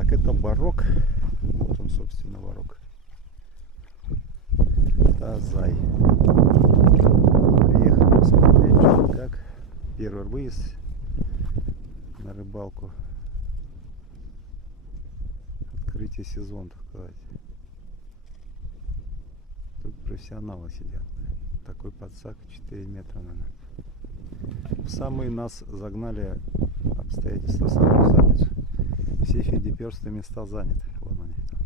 Так, это барок. Вот он, собственно, барок. Тазай. Приехали посмотреть, что как. Первый выезд на рыбалку. Открытие сезона, так сказать. Тут профессионалы сидят. Такой подсак 4 метра, наверное. Самые нас загнали обстоятельства в самую задницу. Все фидиперстые места заняты. Вон они там.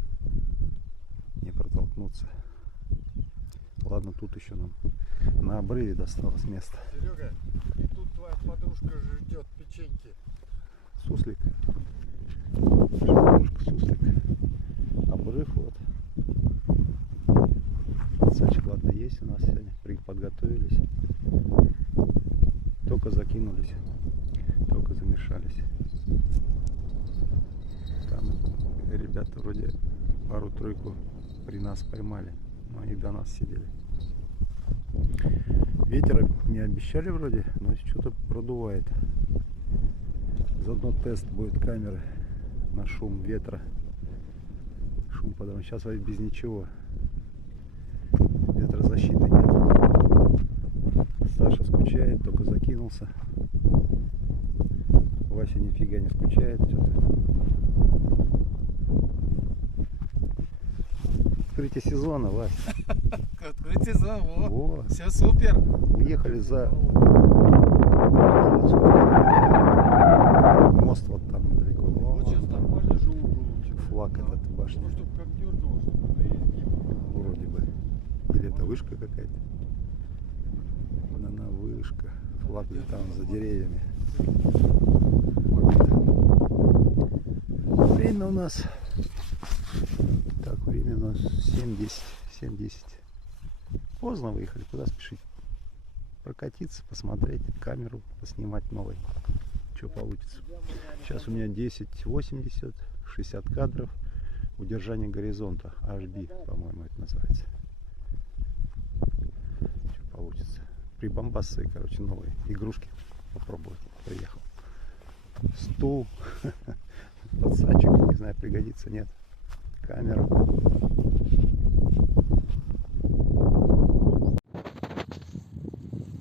Не протолкнуться. Ладно, тут еще нам на обрыве досталось место. Серега, и тут твоя подружка ждет печеньки. Суслик. Подружка суслик. Обрыв вот. Подсачка, ладно, есть у нас сегодня. Подготовились. Только закинулись. Только замешались. Там ребята вроде пару-тройку при нас поймали. Но они до нас сидели. Ветер не обещали вроде, но что-то продувает. Заодно тест будет камеры на шум ветра. Шум подавно. Сейчас без ничего. Ветрозащиты нет. Саша скучает, только закинулся. Вася нифига не скучает. Открытие сезона, Вася. Открытие сезона, во. Все супер. Уехали за мост вот там недалеко. Вот сейчас нормально же угол. Флаг Да. этот башни. Ну, чтобы как дернуло, чтобы на изгиб. Вроде бы. Или это вышка какая-то. На вышка. Флаг там за деревьями. Время у нас. Так, время у нас 7:10. 7:10. Поздно выехали. Куда спешить? Прокатиться, посмотреть, камеру поснимать новой. Что получится. Сейчас у меня 10:80, 60 кадров. Удержание горизонта. HB, по-моему, это называется. Что получится. Прибамбасы, короче, новые игрушки. Попробовать. Приехал. Стул. Подсачек. Не знаю, пригодится, нет. Камера.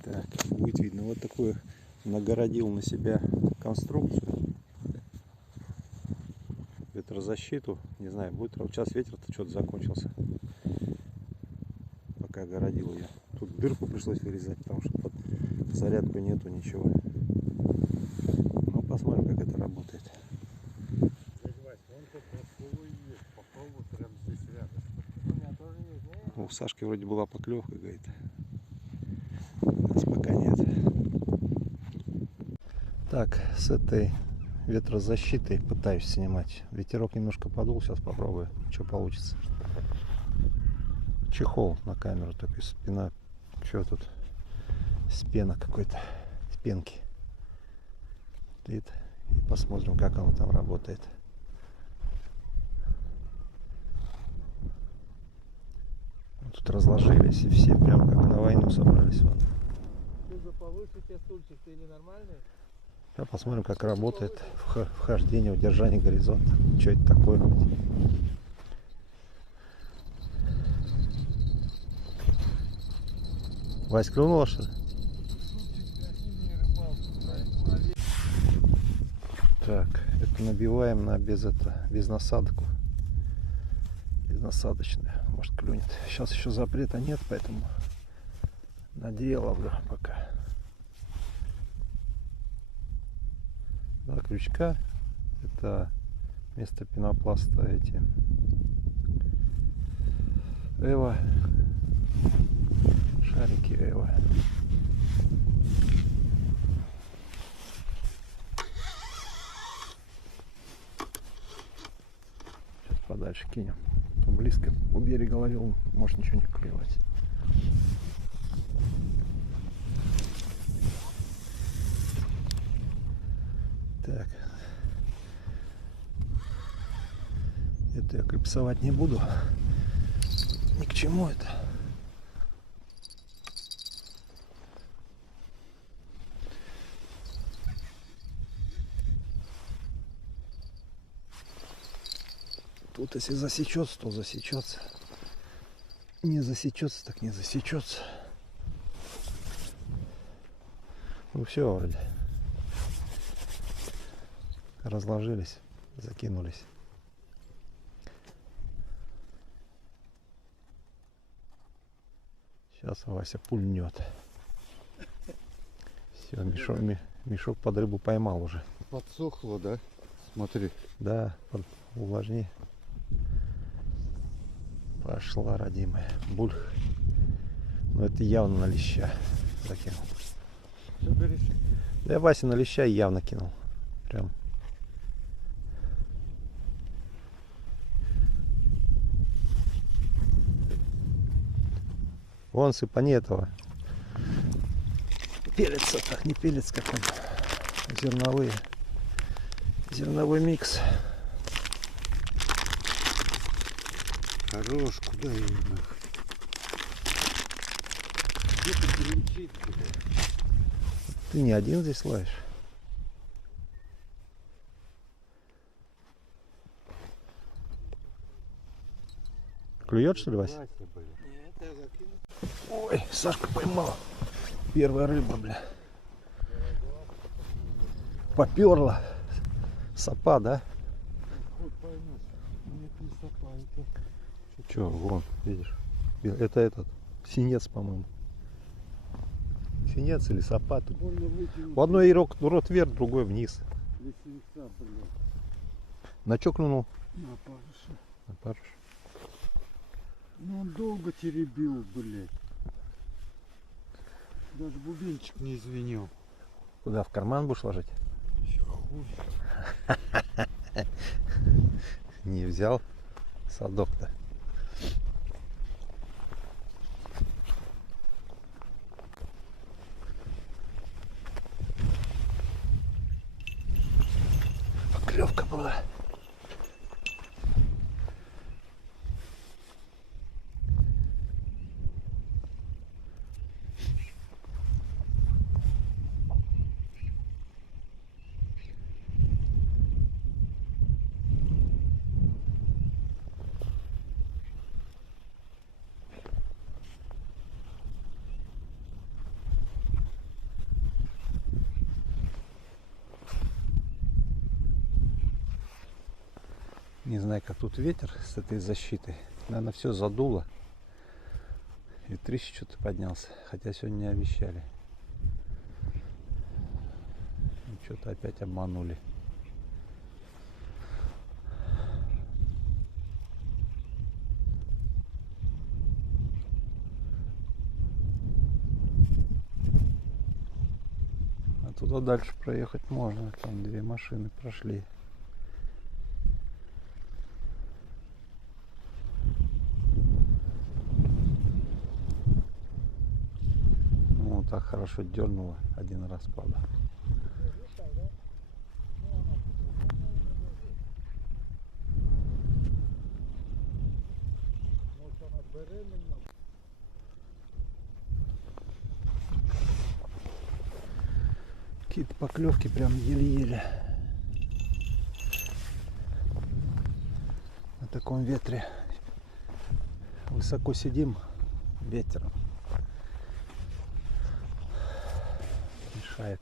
Так, будет видно. Вот такую нагородил на себя конструкцию. Ветрозащиту. Не знаю, будет. Сейчас ветер-то что-то закончился. Пока огородил ее. Тут дырку пришлось вырезать, потому что под зарядку нету ничего. Ну, посмотрим, как это работает. У Сашки вроде была поклевка, говорит. У нас пока нет. Так, с этой ветрозащитой пытаюсь снимать. Ветерок немножко подул, сейчас попробую, что получится. Чехол на камеру такой, спина. Что тут? Спена какой-то, с пенки. И посмотрим, как оно там работает. Тут разложились и все прям как на войну собрались. Вот. Повыше тебе стульчик, ты или нормальный? Да, посмотрим, как работает вхождение, удержание горизонта. Что это такое? Вась, клюнула что ли? Так, это набиваем на без насадку. Безнасадочная. Может, клюнет. Сейчас еще запрета нет, поэтому наделал пока. Два крючка. Это вместо пенопласта эти Эва. Шарики Эва. Сейчас подальше кинем. Близко у берега ловил, может ничего не клевать. Так. Это я клипсовать не буду. Ни к чему это. Тут если засечется, то засечется. Не засечется, так не засечется. Ну все, вроде. Разложились, закинулись. Сейчас Вася пульнет. Все, мешок под рыбу поймал уже. Подсохло, да? Смотри. Да, увлажни. Пошла, родимая. Бульх. Ну это явно на леща закинул. Что говоришь? Да я Вася на леща явно кинул. Прям. Вон сыпани этого. Пелится, так не пелится, как он. Зерновые. Зерновой микс. Хорош, куда ее нахуй? Где-то гремчит, блядь. Ты не один здесь лаешь. Клюет, что ли, Вася? Вася, блядь. Нет, я закинул. Ой, Сашка поймал. Первая рыба, бля. Поперла. Сапа, да? Хоть поймешь. Нет, не сопа, это... Че, вон, видишь? Это этот. Синец, по-моему. Синец или сапа тут. Больно вытянуть. В одной рот вверх, другой вниз. Лисенца, блядь. На чё клюнул? На парыша. На парыш. Ну он долго теребил, блядь. Даже бубенчик не извинил. Куда, в карман будешь ложить? Еще хуй. Не взял садок-то. Поклевка была. Не знаю, как тут ветер с этой защитой. Наверное, все задуло. Ветрище что-то поднялся. Хотя сегодня не обещали. Что-то опять обманули. А туда дальше проехать можно. Там две машины прошли. Ну, так хорошо дернуло один раз, правда. Какие-то поклевки прям еле-еле. На таком ветре. Высоко сидим, ветер мешает.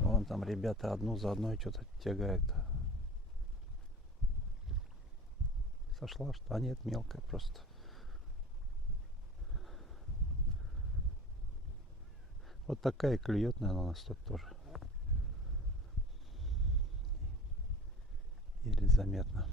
Вон там ребята одну за одной что-то тягают. Сошла что? А нет, мелкая просто. Вот такая клюет, наверное, у нас тут тоже. Еле заметно.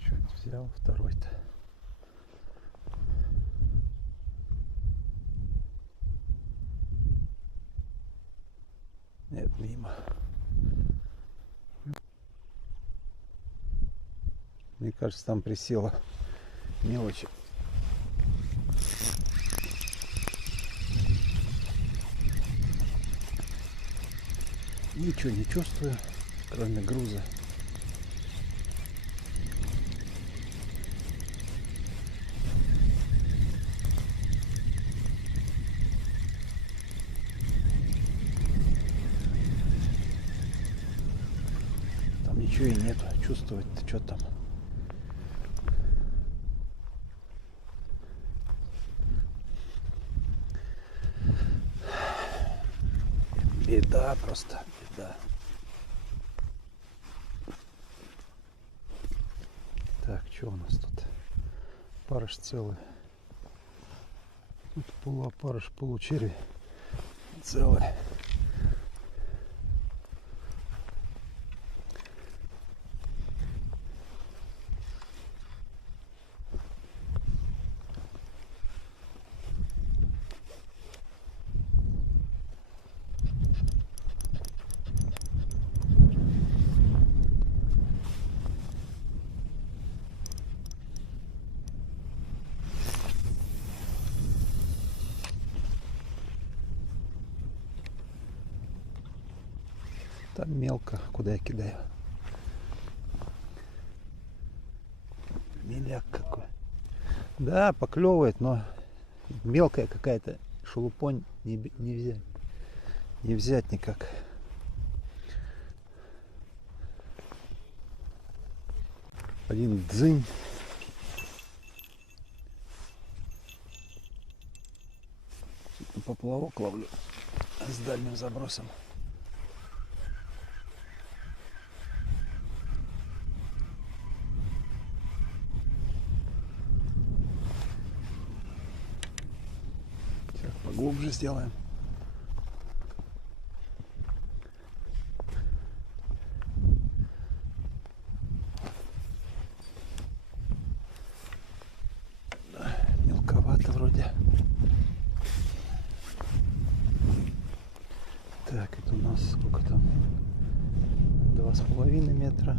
Что-нибудь взял второй-то. Нет, мимо. Мне кажется, там присела мелочи. Ничего не чувствую, кроме груза. Там ничего и нету. Чувствовать-то что там? Беда просто, беда. Так, что у нас тут? Опарыш целый. Тут полуопарыш, получервь целый. Там мелко, куда я кидаю. Меляк какой. Да, поклевывает, но мелкая какая-то шелупонь не взять. Не взять никак. Один дзынь. Тут на поплавок ловлю с дальним забросом. Сейчас поглубже сделаем. Мелковато вроде. Так, это у нас сколько там? 2,5 метра.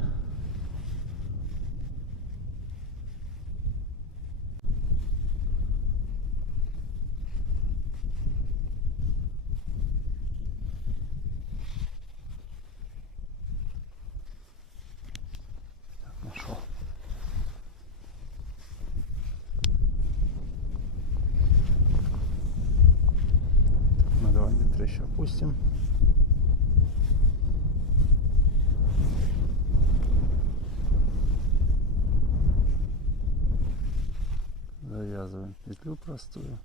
Так, нашел. Так, на 2 метра еще опустим. Завязываем петлю простую.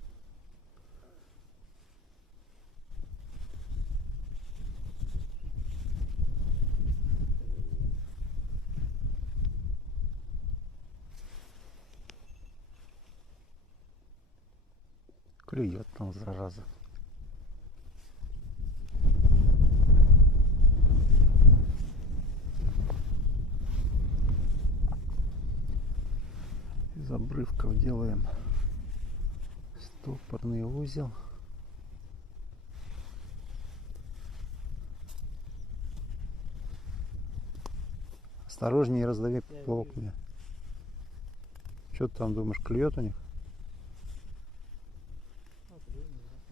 Клюет там, зараза. Из обрывков делаем стопорный узел. Осторожнее, раздави поплавок мне. Что ты там думаешь, клюет у них?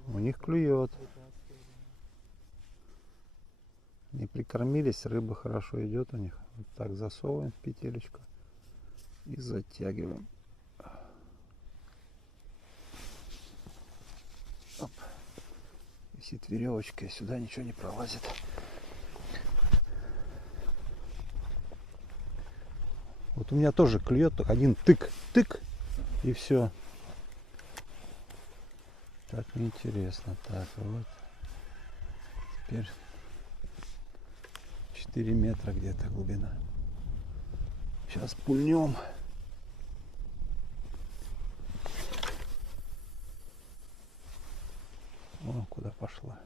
У них клюет. Не прикормились, рыба хорошо идет у них. Вот так засовываем в петелечку и затягиваем. Оп. Висит веревочка, и сюда ничего не пролазит. Вот у меня тоже клюет один тык, и все. Так неинтересно. Так, вот. Теперь 4 метра где-то глубина. Сейчас пульнем. О, куда пошла.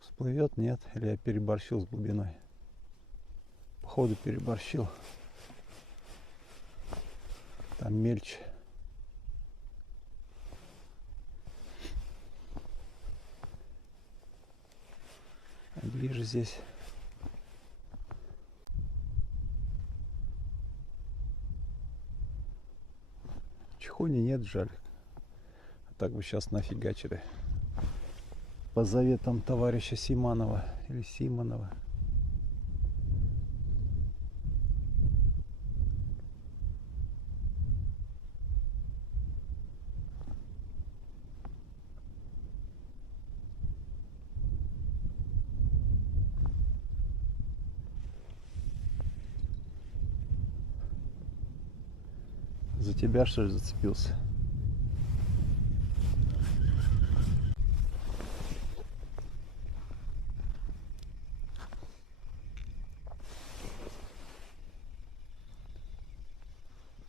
Всплывет, нет? Или я переборщил с глубиной? Походу переборщил. Там мельче. А ближе здесь. Чехони нет, жаль. так бы сейчас нафигачили. По заветам товарища Симанова или Симонова. За тебя, что ли, зацепился?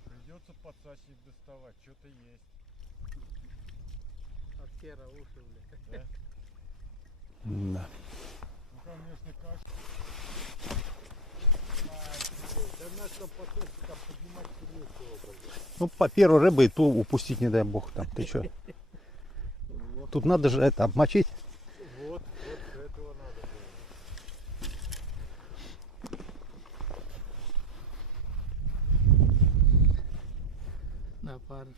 Придется подсачник доставать, что-то есть. От хера уши, блядь. Да? Да. Ну, конечно, как. Да нас там потом там поднимать сильнее. Ну, по первой рыбы и ту упустить, не дай бог. Там, ты что? Тут надо же это обмочить. Вот этого надо было. На парыш.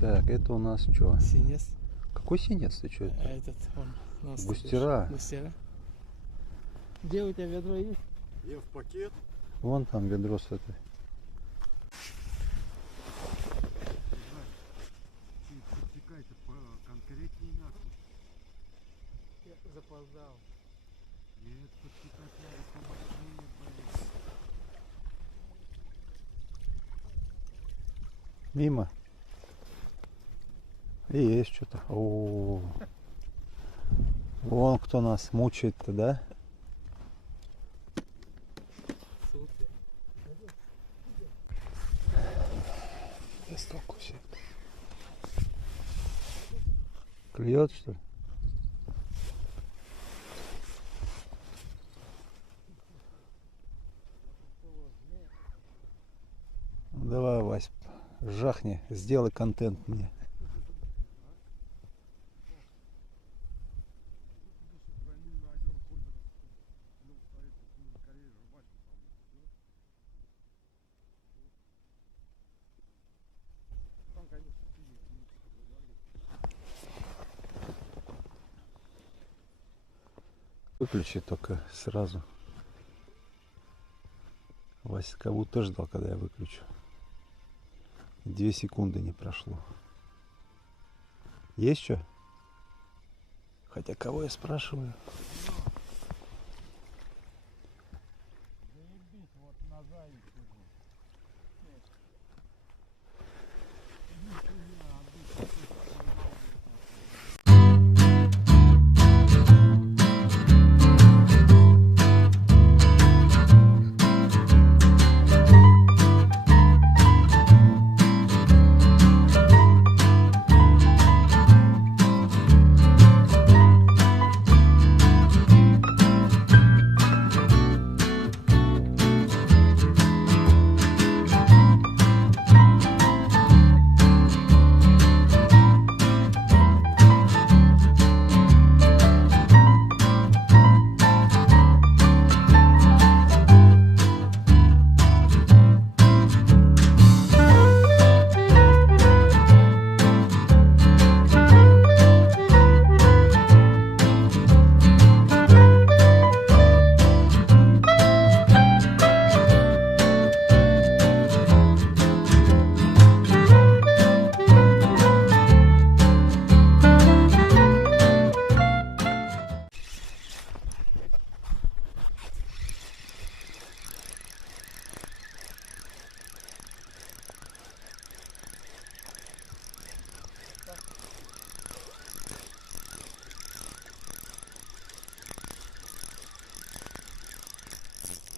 Так, это у нас что? Синец. Какой синец? Ты что? А этот он. у нас Густера. Густера. Где у тебя ведро есть? Я в пакет. Вон там ведро с этой. Подтекай-то конкретнее нахуй. Я запоздал. Нет, подтекать надо помощнее, блин. Мимо. И есть что-то. О, вон кто нас мучает-то, да? Супер. Столкуйся. Клюет, что ли? Давай, Вась, жахни, сделай контент мне. Выключи только сразу. Вася как будто ждал, когда я выключу. 2 секунды не прошло. Есть что? Хотя кого я спрашиваю? Заебись, вот на зае сижу.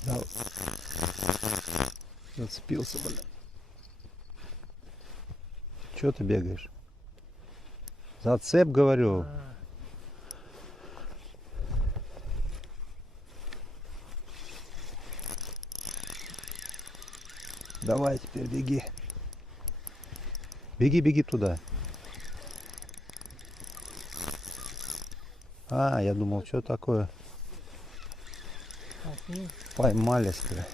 Да. Зацепился, блин. Чего ты бегаешь? Зацеп, говорю. Давай теперь беги. Беги, беги туда. А, я думал, что такое? Поймали, что ли?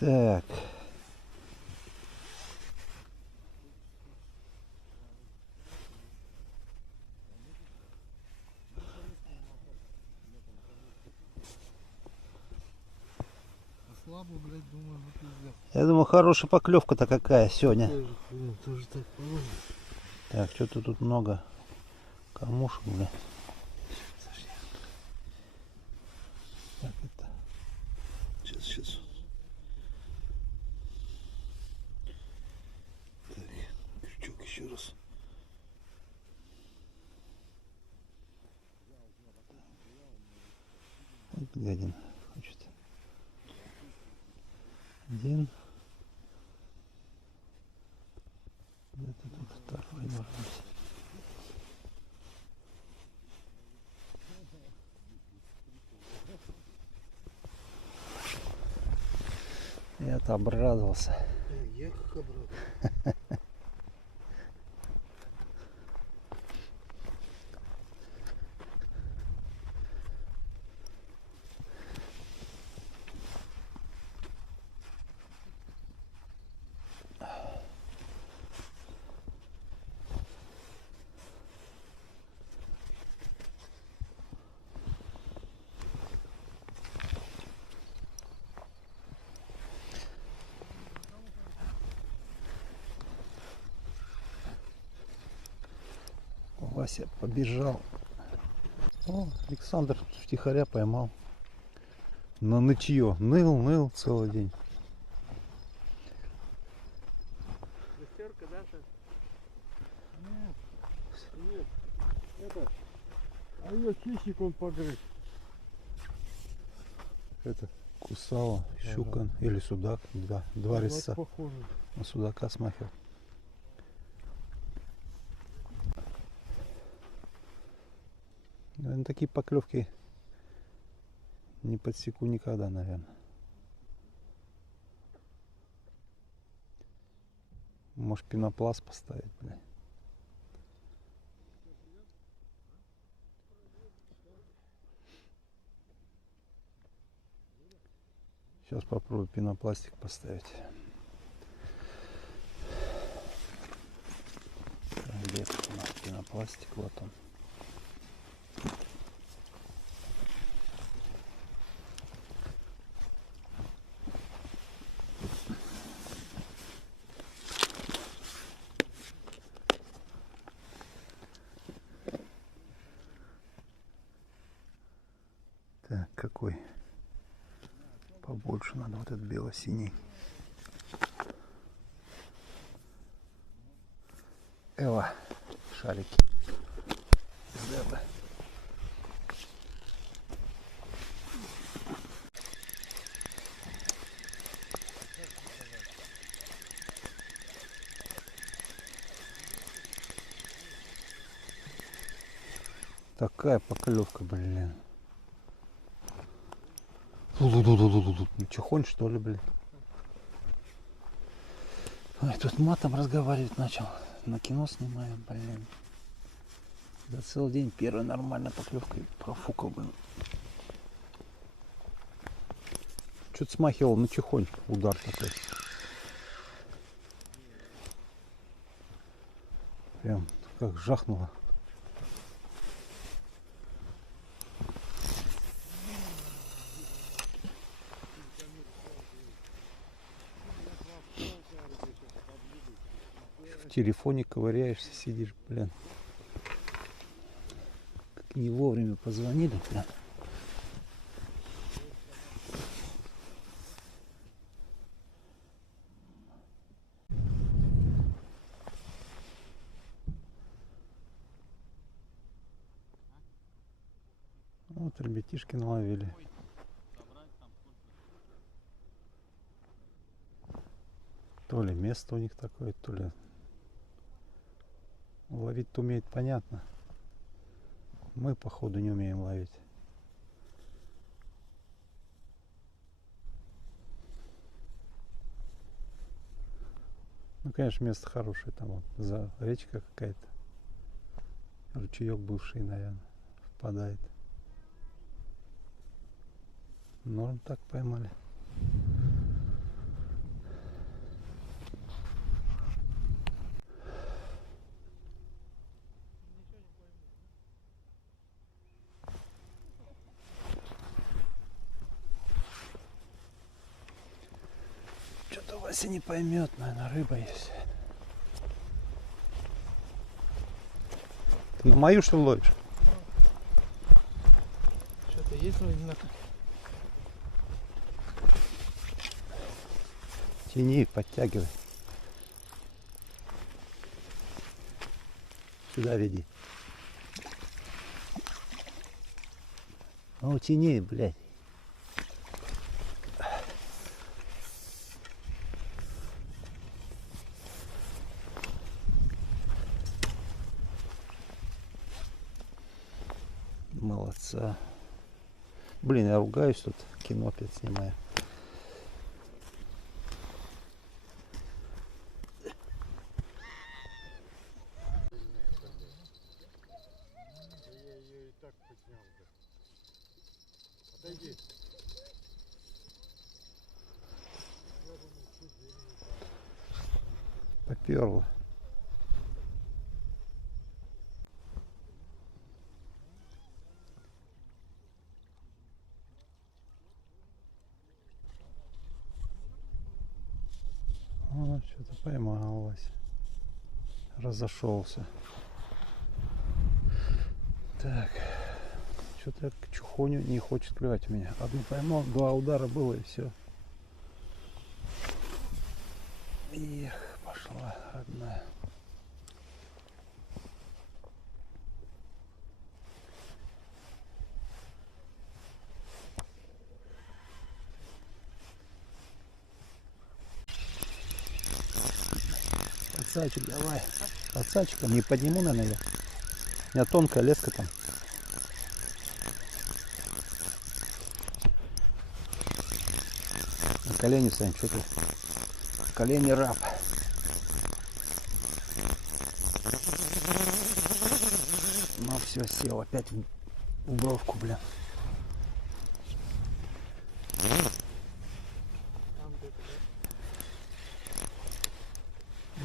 Так. Слабо, блядь, думаю, ну пиздец. Я думаю, хорошая поклевка-то какая сегодня. Тоже так положено. Так, что-то тут много кормушек, бля. Так, это... Сейчас. Так, крючок еще раз. Вот гадин хочет. Один. Где-то тут второй может быть. Я-то обрадовался. Я как обрал. Вася побежал. О, Александр втихаря поймал. На нытье. Ныл целый день. Шестерка, да, Саш? Нет. Это. А ее хищник он погрыз. Это кусала щука или судак. Два Вот резца. похоже. На судака смахивал. Наверное, такие поклевки не подсеку никогда, наверное. Может, пенопласт поставить, бля. Сейчас попробую пенопластик поставить. Где у нас пенопластик? Вот он. Так, какой? Побольше надо, вот этот бело-синий. Эва, шарики. Ребята. Такая поклевка, блин. Ну, чехонь, что ли, блин? Ой, тут матом разговаривать начал. На кино снимаю, блин. За целый день первая нормальная поклевка и профукал, блин. Что-то смахивал на чехонь. Удар такой. Прям как жахнуло. В телефоне ковыряешься, сидишь, блин. Как не вовремя позвонили, блин. Вот ребятишки наловили. То ли место у них такое, то ли ловить-то умеет, понятно. Мы, походу, не умеем ловить. Ну, конечно, место хорошее. Там вот за речка какая-то. Ручеек бывший, наверное, впадает. Норм так поймали. Вася не поймет, наверное, рыба есть. Ты на мою что ли ловишь? Что-то есть вроде на... Тяни, подтягивай. Сюда веди. Ну тяни, блядь. Молодца. Блин, я ругаюсь тут, кино опять снимаю. Я ее и так поднял бы. Отойди. Поперло. О, что-то поймал Вася. Разошелся. Так. Что-то к чухоню не хочет клевать у меня. Одну поймал, 2 удара было и все. Эх, пошла одна. Подсачек давай. Подсачком не подниму, наверное, я. У меня тонкая леска там. На колени, Сань, что ты? Колени раб. Ну все, сел опять в бровку, блин. Там где-то,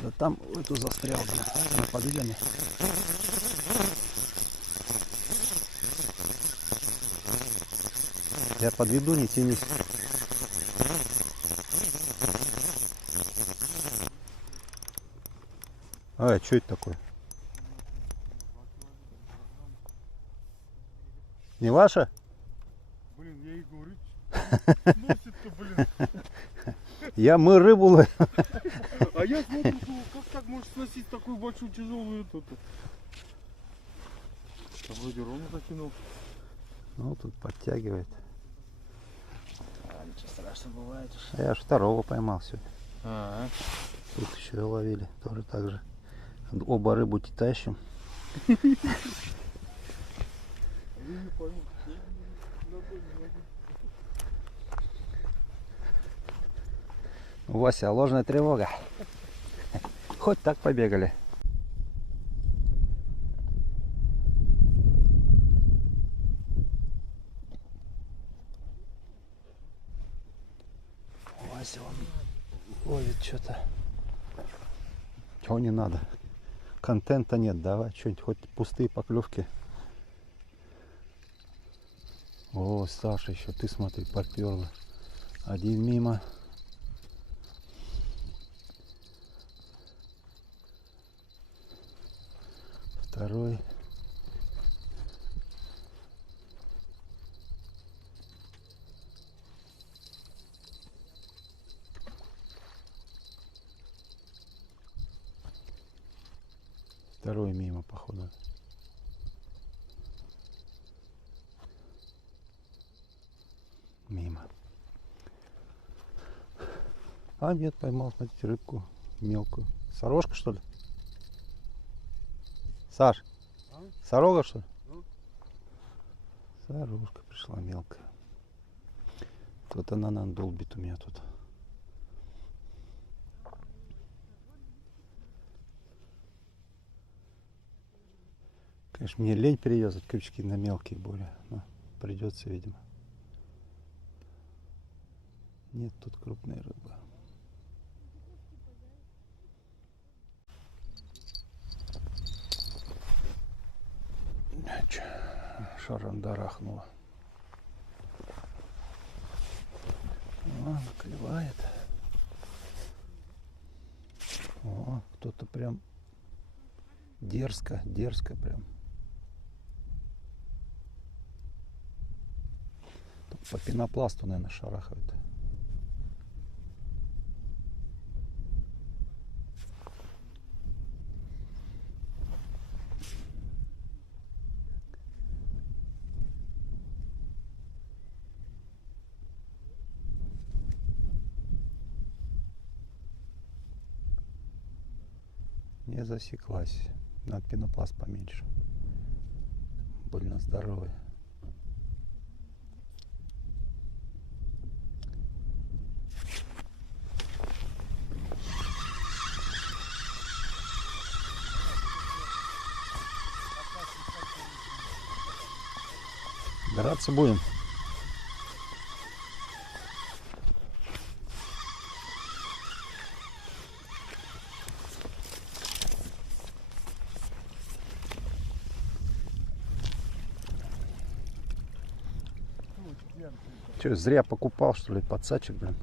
Да там в эту застрял, блин. На подъеме. Я подведу, не тянись. А, что это такое? Не ваша? Блин, я и говорю, носит-то, блин. Мы рыбу ловим. А я смотрю, думаю, как так можешь сносить такую большую тяжелую эту-то? А вроде ровно закинул. Ну, тут подтягивает. А, ничего страшного бывает уж. А я аж второго поймал сегодня. А, Тут еще ловили. Тоже так же. Оба рыбу тащим. Я не понял. Вася, ложная тревога. Хоть так побегали. Вася, он ловит что-то. Чего не надо? Контента нет, давай что-нибудь, хоть пустые поклевки. О, Саша, еще ты смотри, подперла. Один мимо. Второй. Второй мимо, походу. Мимо. А, нет, поймал, смотрите, рыбку мелкую. Сорожка, что ли? Саш, А? сорога, что ли? Ну? Сорожка пришла мелкая. Вот она нам долбит у меня тут. Конечно, мне лень перевязывать крючки на мелкие более, но придется, видимо. Нет тут крупной рыбы. Шарандарахнула. Клевает. О, кто-то прям дерзко, дерзко прям. Тут по пенопласту, наверное, шарахают. Не засеклась. Надо пенопласт поменьше. Больно здоровый. Драться будем. Че, зря покупал, что ли, подсачек, блин?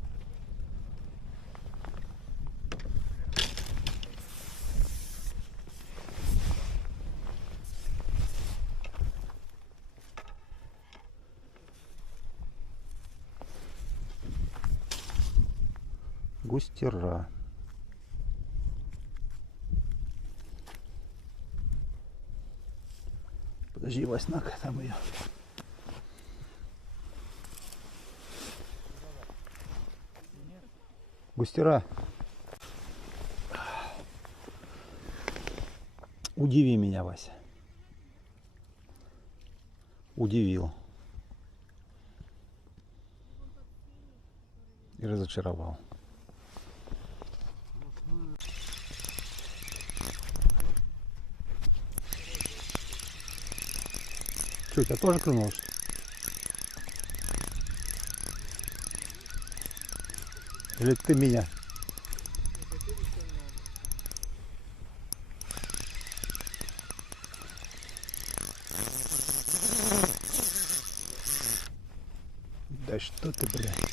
Густера. Подожди, Васьнака, там ее. Густера. Удиви меня, Вася. Удивил. И разочаровал. Что, у тебя тоже клюнулось? Или ты меня? Да что ты, блядь?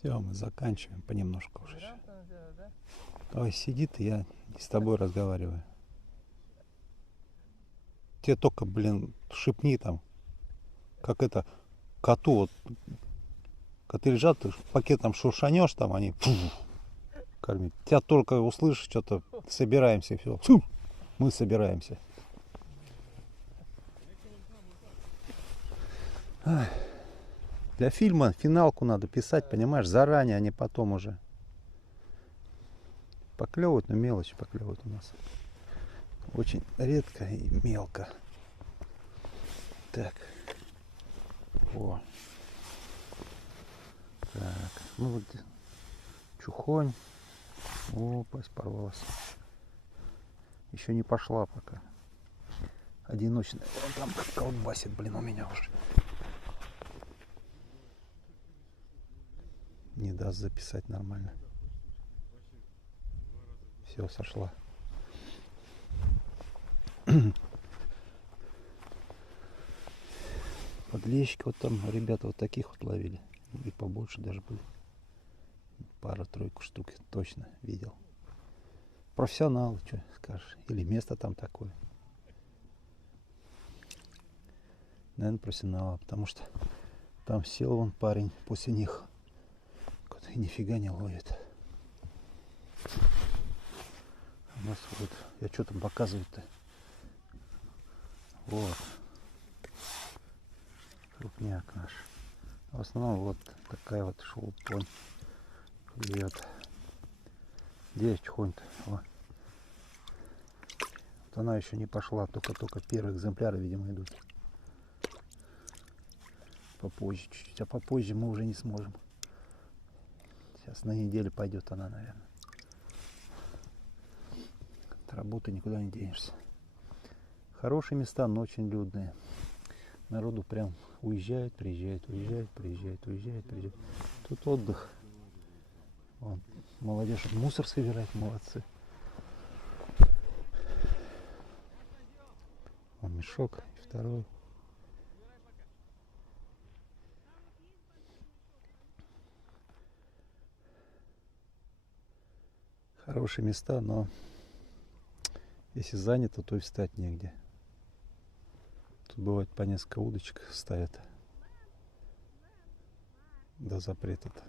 Все, мы заканчиваем понемножку уже. Ой, сидит, и я с тобой разговариваю. Тебе только, блин, шипни там, как это, коту, вот, коты лежат, ты пакетом шуршанешь, там они кормить. Тебя только услышишь, что-то собираемся, все, мы собираемся. Ай. Для фильма финалку надо писать, понимаешь, заранее, а не потом уже. Поклевывают, но мелочи поклевывают у нас. Очень редко и мелко. Так. О. Так. Ну вот чухонь. О, порвалась. Еще не пошла пока. Одиночная. Он там колбасит, блин, у меня уже. Не даст записать нормально. Все, сошла. Подлещик вот там ребята вот таких вот ловили. И побольше даже были. пару-тройку штук точно видел. Профессионалы, что скажешь. Или место там такое. Наверное, профессионалы, потому что там сел вон парень после них. И нифига не ловит. У нас вот, я что там показываю-то? Вот. Крупняк наш. В основном вот такая вот шелупонь клюет. Где чехонь-то? Вот она еще не пошла, только первые экземпляры, видимо, идут. Попозже чуть-чуть, а попозже мы уже не сможем. Сейчас на неделю пойдет она, наверное. От работы никуда не денешься. Хорошие места, но очень людные. Народу прям уезжает, приезжает, уезжает, приезжает, уезжает, приезжает. Тут отдых. Вон, молодежь мусор собирает, молодцы. Вон мешок, и второй. Хорошие места, но если занято, то и встать негде. Тут бывает по несколько удочек ставят до запрета-то.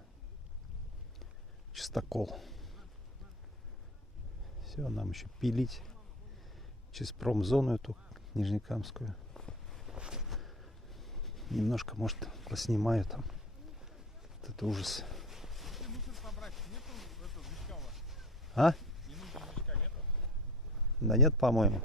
Чистокол. Все, нам еще пилить через промзону эту Нижнекамскую. Немножко, может, поснимаю там. Вот это ужас. А? Да нет, по-моему.